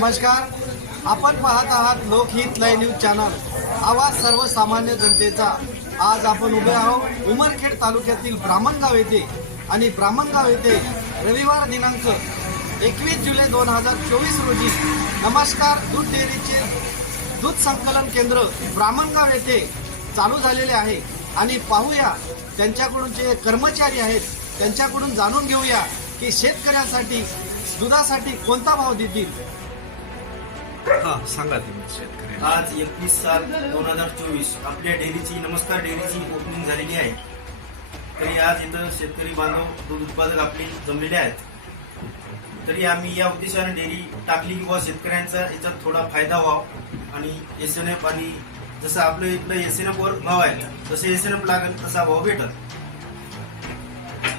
नमस्कार, आपण पाहत आहात लोकहित लाईव्ह न्यूज चॅनल, आवाज सर्वसामान्य जनतेचा। आज आपण उभे आहोत उमरखेड तालुक्यातील ब्राह्मणगाव येथे आणि ब्राह्मणगाव येथे रविवार दिनांक 21 जुलै 2024 रोजी नमस्कार दूध डेअरीचे दूध संकलन केंद्र ब्राह्मणगाव येथे चालू झालेले आहे आणि पाहूया त्यांच्याकडून जे कर्मचारी आहेत त्यांच्याकडून जाणून घेऊया की शेतकऱ्यांसाठी दुधासाठी कोणता भाव देतील। सांगा तुम्ही शेतकरी। आज 21/7/2024 आपल्या डेअरीची नमस्कार डेअरीची ओपनिंग झालेली आहे। तरी आज इथं शेतकरी बांधव दूध उत्पादक आपले जमलेले आहेत। तरी आम्ही या उद्देशाने डेअरी टाकली की शेतकऱ्यांचा याच्यात थोडा फायदा व्हावा आणि एसएनएफ आणि जसं आपलं इथलं एसएनएफ वर भाव आहे तसं एसएनएफ लागेल तसा भाव भेटल।